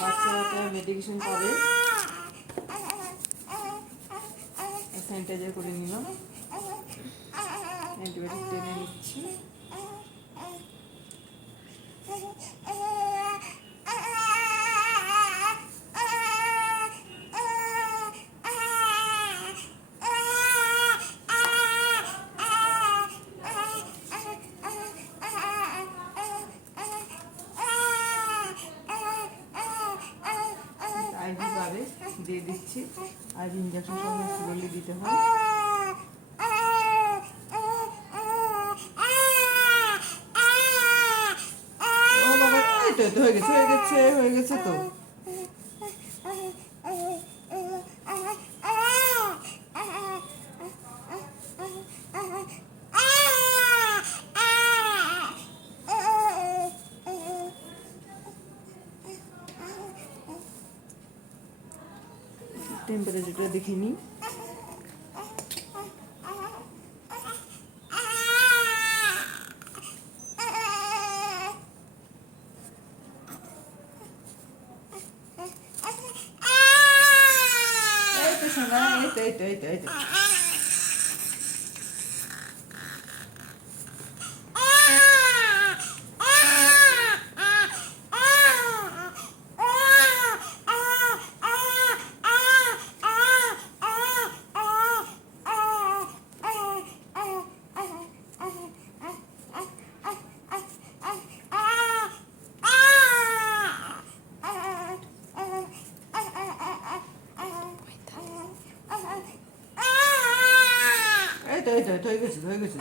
বাচ্চাটা মেডিকেশন পাবে, স্যানিটাইজার করে নিলাম, অ্যান্টিবায়োটিক টেনে নিচ্ছি। আইভি পাবে দিয়ে দিচ্ছি, আইভি ইঞ্জেকশন সঙ্গে সিরিয়ালি দিতে হয়। ও বাবা, এই তো হয়ে গেছে হয়ে গেছে হয়ে গেছে তো। টেম্পারেচারটা দেখে নিই। এই তো শোনা, এই তো এই তো এই তো এই তো এই তো হয়ে গেছে হয়ে গেছে।